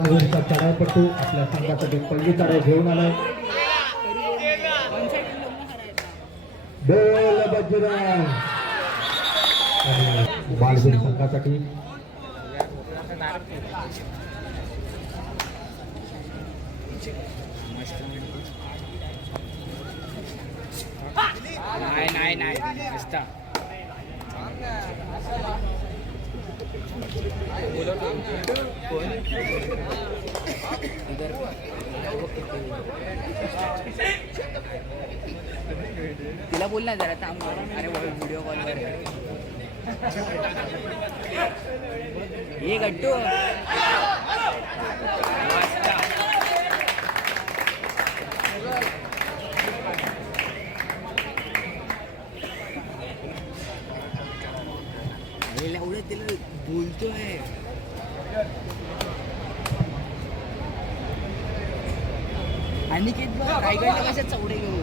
चढाईपट्टू आपल्या संघासाठी पहिली चढाई घेऊन आलाय. बेल बजरंग बालवीर संघासाठी तिला बोल ना जरा थांब. अरे व्हिडिओ कॉलवर ये गट्टू एवढं तिला बोलतोय. अनिकेत रायगडला कशा चौडे घेऊ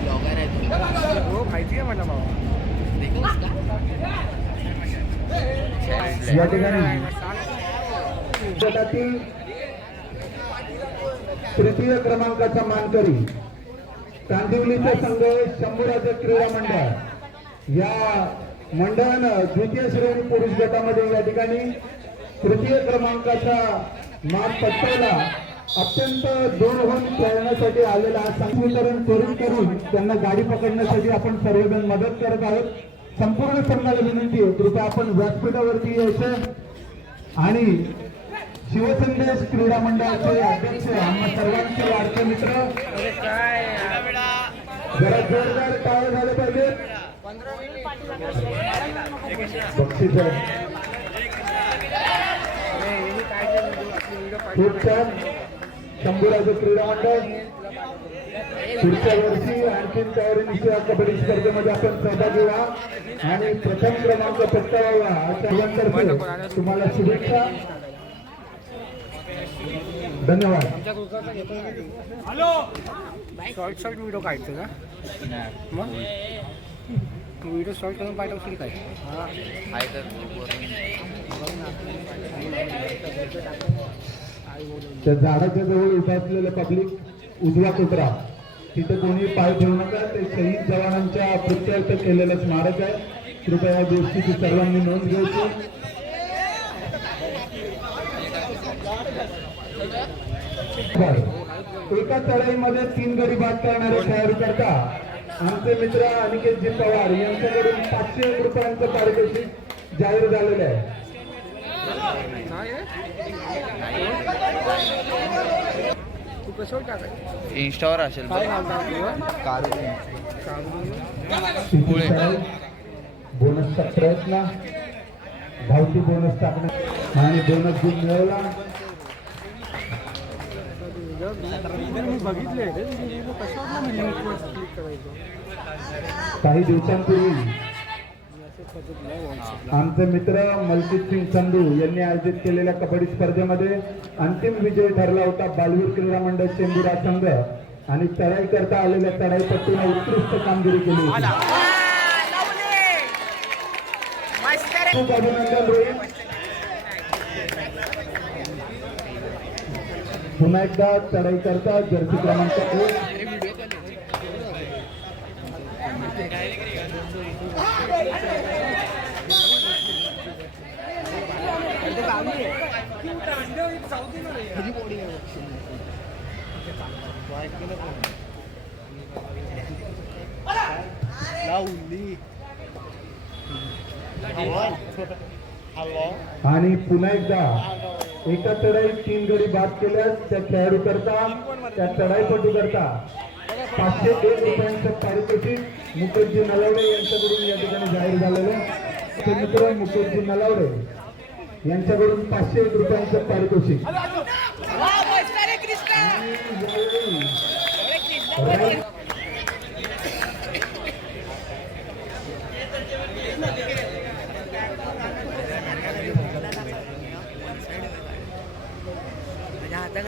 ब्लॉगर आहे तो. माहिती आहे मला बाबा. या ठिकाणी जगातील तृतीय क्रमांकाचा मानकरी कांदिवलीचे संघ शंभूराजे क्रीडा मंडळ या मंडळानं द्वितीय श्रेणी पुरुष गटामध्ये या ठिकाणी तृतीय क्रमांकाचा मान पटकावला. अत्यंत दूर होऊन खेळण्यासाठी आलेला संवितरण करून त्यांना गाडी पकडण्यासाठी आपण सर्वजण मदत करत आहोत. संपूर्ण संघाला विनंती आहे कृपया आपण व्यासपीठावरती यायचं आणि शिवसंदेश क्रीडा मंडळाचे अध्यक्ष आम्हा सर्वांचे लाडके मित्र जरा जोरदार टाळे झाले पाहिजे. बक्षीस खूप छान. शंभूराजे क्रीडा मंडळ पुढच्या वर्षी आणखी तयारीनिशी कबड्डी स्पर्धेमध्ये आपण सहभागी व्हा आणि प्रथम क्रमांक पटकावावा अशा तुम्हाला शुभेच्छा. धन्यवाद. शॉर्ट व्हिडिओ काढतो का मग व्हिडिओ शॉर्ट करून पाठवशील काय? त्या झाडाच्या जवळ उभा असलेलं पब्लिक उजवा कोपरा तिथे कोणी पाय ठेवू नका. ते शहीद जवानांच्या प्रत्यर्थ केलेलं स्मारक आहे. कृपया या गोष्टीची सर्वांनी नोंद घ्यायची. एका चढाईमध्ये 3 गडी बाद करणारे खेळाडू करता आमचे मित्र अनिकेतजी पवार यांच्याकडून 500 रुपयांचं पारितोषिक जाहीर झालेलं आहे. इंस्टावर असेल बोनसचा प्रयत्न धावती बोनस टाकणे आणि बोनस घेऊन मिळवला. काही दिवसांपूर्वी आमचे मित्र मलकित सिंग संधू यांनी आयोजित केलेल्या कबड्डी स्पर्धेमध्ये अंतिम विजय ठरला होता बालवीर क्रीडा मंडळ चेंबुरा संघ आणि चढाई करता आलेल्या चढाईपट्टूने उत्कृष्ट कामगिरी केली होती. खूप अभिनंदन रोहित. पुन्हा एकदा चढाई करता जर्सी क्रमांक 1 आणि पुन्हा एकदा एका चढाईत 3 गडी बाद केल्यास त्या खेळाडू करता त्या चढाईपटू करता 501 रुपयांचं पारितोषिक मुकेशजी नलावडे यांच्याकडून या ठिकाणी जाहीर झालेलं. ते मित्र मुकेशजी नलावडे यांच्याकडून 501 रुपयांचं पारितोषिक.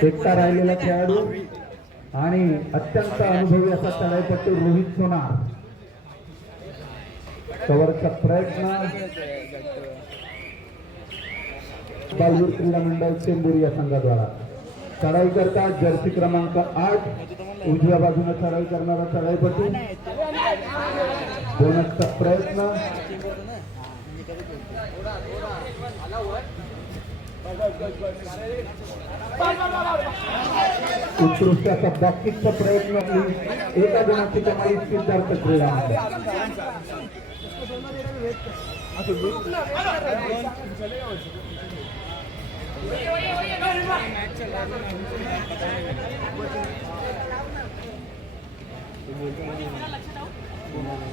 एकटा राहिलेला खेळाडू आणि अत्यंत अनुभवी असा चढाईपट्टू रोहित सोनार. कव्हरचा प्रयत्न बालवीर क्रीडा मंडळ चेंबूर या संघाद्वारा चढाई करता जर्सी क्रमांक 8 उजव्या बाजूने चढाई करणारा चढाईपटू बोनसचा प्रयत्न उत्कृष्ट असा बॅकिंगचा प्रयत्न एका गुणाची कमाई सिद्धार्थ क्रीडा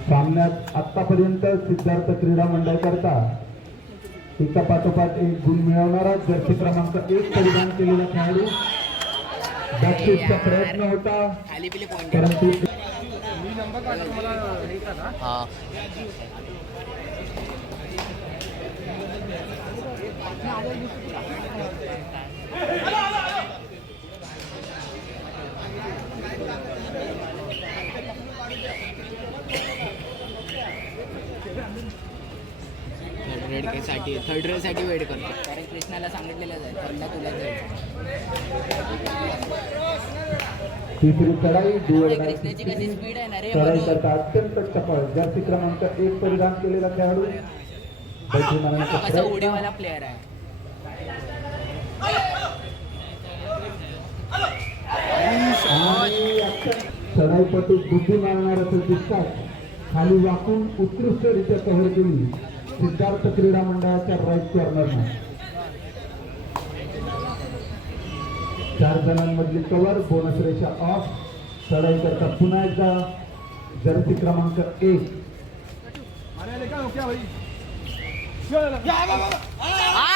सामन्यात आतापर्यंत सिद्धार्थ क्रीडा मंडळ करता एका पाठोपाठ एक गुण मिळवणारा जर्सी क्रमांक 1 परिधान केलेला खेळाडू बॅकशूटचा प्रयत्न होता परंतु मी नंबर पाठवतो मला हे करा. थर्ड रेड साठी वेट करतो कारण कृष्णाला सांगितलेलं आहे त्यांना तुला तिसरी चढाई कृष्णाची कशी स्पीड आहे ना रे चढाई करता अत्यंत चपळ जर्सी क्रमांक 1 परिधान केलेला खेळाडू कसा उडीवाला प्लेअर आहे. चढाईपटू बुद्धी मारणार असं दिसतात खाली वाकून उत्कृष्टरित्या कव्हर केली सिद्धार्थ क्रीडा मंडळाच्या राईट कॉर्नरनं 4 जणांमधली कव्हर बोनस रेषा ऑफ चढाई करता पुन्हा एकदा जर्सी क्रमांक 1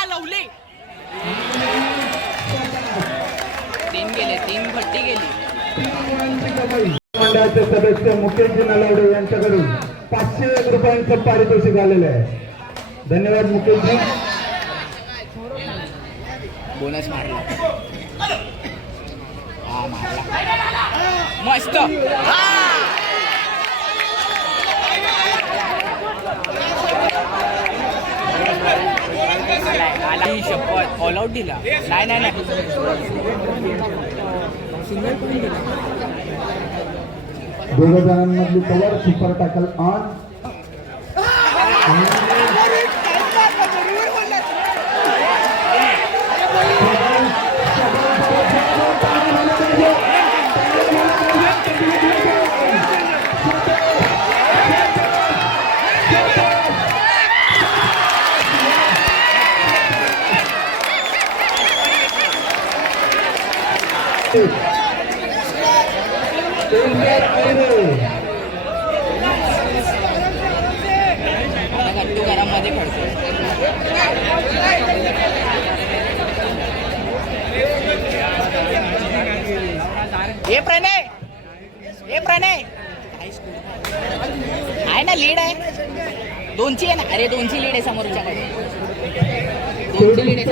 लवले 3 गेले 3 भट्टी गेली. मंडळाचे सदस्य मुकेशजी नलावडे यांच्याकडून 501 रुपयांचं पारितोषिक आलेलं आहे. धन्यवाद मुकेशजी. बोनस मारला मस्त शपथ ऑल आउट दिला. नाही दोघं जणांमधली कव्हर सुपर टॅकल ऑन घरामध्ये पडतो. हे प्रणय आहे ना लीड आहे 2ची आहे ना. अरे 2ची लीड आहे समोरच्याकडे 2ची लीड आहे.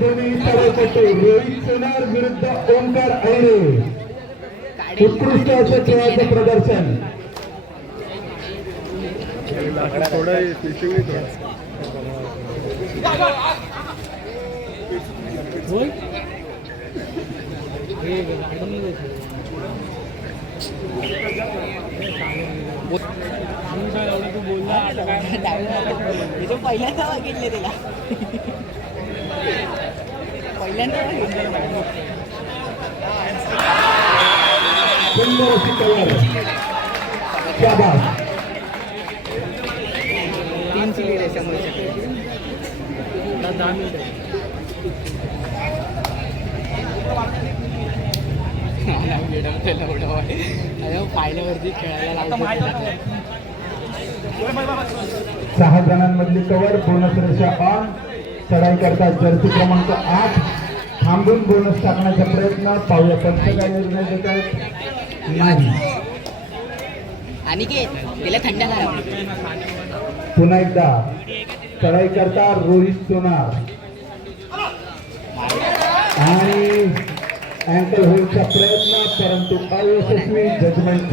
रोहित सोनार विरुद्ध ओंकार ऐरे उत्कृष्ट असं खेळाचं प्रदर्शन. पहिल्यांदा बघितले तिला पहिल्यांदा तीनची लीड आहे समोरच्या 10 मिनिटं पाहिल्यावरती खेळायला 6 जणांमधली कव्हर बोनस रेषा ऑन चढाई करता जर्सी क्रमांक 8 थांबून बोनस टाकण्याचा प्रयत्न पाहूया पंच काय निर्णय देतात नाही. आणि तिला थंड करा. पुन्हा एकदा चढाई करता रोहित सोनार आणि अँकल होल्डचा प्रयत्न परंतु अयशस्वी जजमेंट.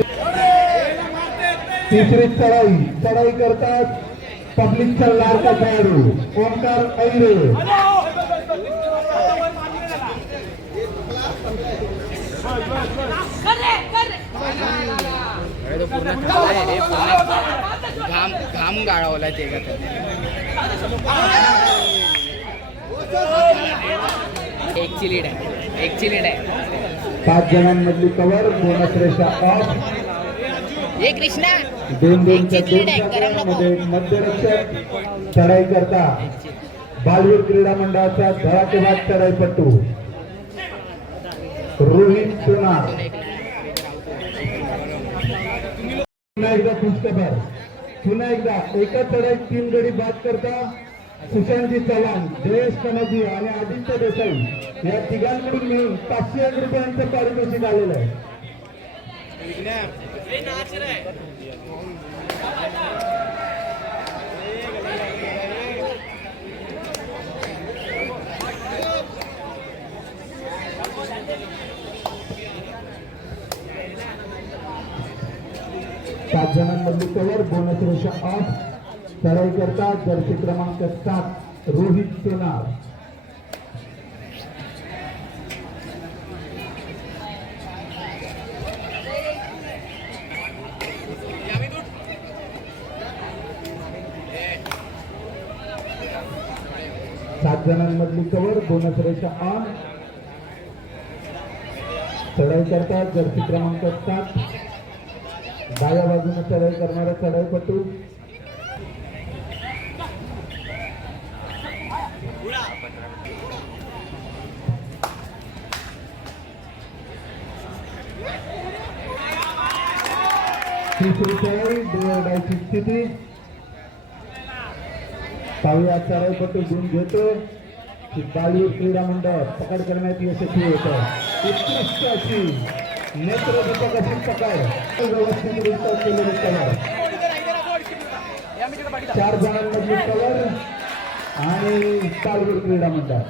तिसरी चढाई करतात पब्लिकचा लाडका खेळाडू ओंकार ऐरे अरे तो पूर्ण खालाय रे, पूर्ण घाम गाळवलाय ते का एकची लीड आहे 5 जणांमधली कव्हर, बोनस रेषा ऑफ. हे कृष्णा 2-2च्या एकचीच लीड आहे, 2 गरम नको. मध्ये मध्यरक्षक चढाई करता बालवीर क्रीडा मंडळाचा धडाकेबाज चढाईपट्टू रोहित सोनार. पुन्हा एकदा खुशखबर, पुन्हा एकदा एका चढाईत 3 गडी बाद करता सुशांतजी चव्हाण, जयेश कनजी आणि आदित्य देसाई या तिघांकडून मिळून 500 रुपयांचं पारितोषिक आलेलं आहे. पाच जणांमधली कव्हर, बोनस रेषा ऑफ. चढाई करता जर्सी क्रमांक 7 रोहित सोनार. सात जणांमधली कव्हर, बोनस रेषा ऑन. चढाई करता जर्सी क्रमांक 7 डाव्या बाजूने चढाई करणारा चढाईपटू तिसरी चढाई डोळ्याची स्थिती पाहूया. चढाईपटू गुण घेतो की बालवीर क्रीडा मंडळ पकड करण्यात यशस्वी होतं. उत्कृष्ट अशी नेत्रदीपक अशी पकड व्यवस्थितरित्या केलेली कव्हर. 4 जणांमधली कव्हर आणि बालवीर क्रीडा मंडळ.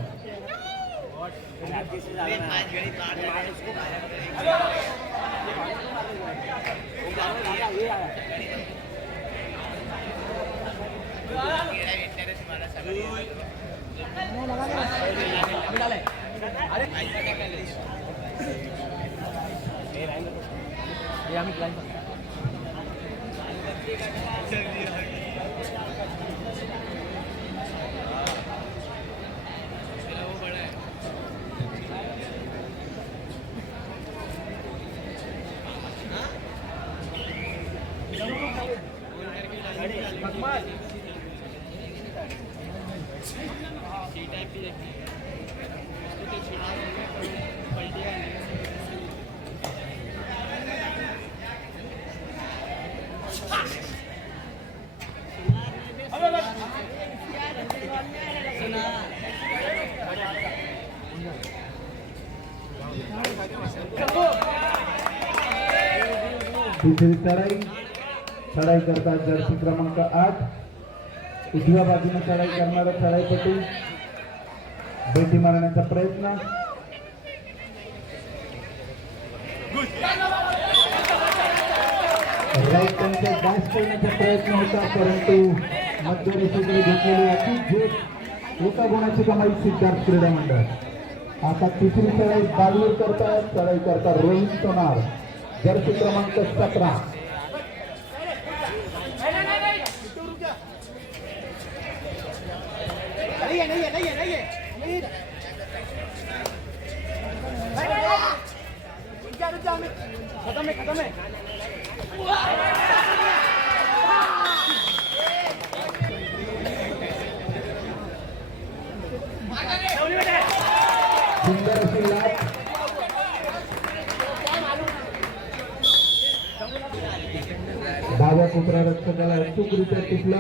तिसरी चढाई करता जर्सी क्रमांक 8 उजव्या बाजूने चढाई करणारा चढाईपटू बेटी मारण्याचा प्रयत्न. राईट त्यांचा बॅस करण्याचा प्रयत्न होता परंतु मध्यरेषेकडे घेतलेली अति झेप एका गुणाची कमाई सिद्धार्थ क्रीडा मंडळ. आता तिसरी चढाई बालवीर करता चढाई करता रोहित सोनार जर्सी क्रमांक 17. सुंदर अशी लाट. डाव्या कुत्रा रक्षकाला अचूकरित्या टिपला.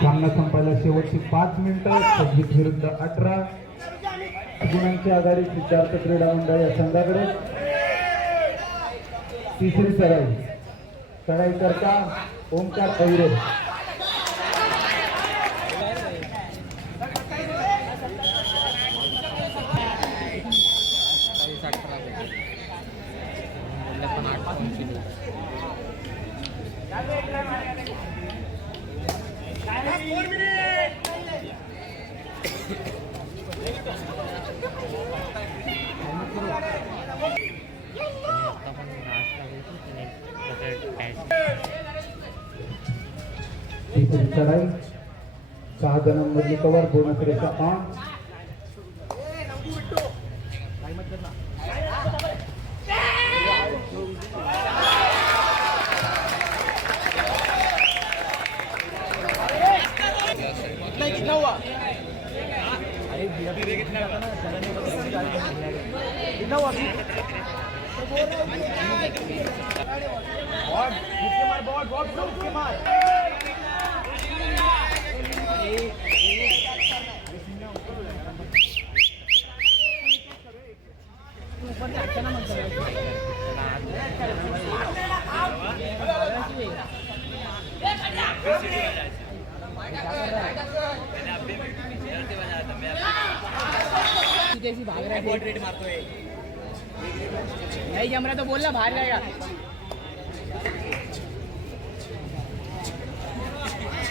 सामना संपायला शेवटची 5 मिनिटं. 26 विरुद्ध 18 गुणांची आघाडी सिद्धार्थ क्रीडा मंडळ या संघाकडे. तिसरी चढाई करता ओमकार अहिरे. तिसरी चढाई 6 जणांमधली कव्हर. बोनस रेषा ऑन. भाग रहा है, रेड मारतोय. नहीं जम रहा तो बोलना बाहर जाएगा.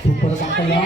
सुपर काकला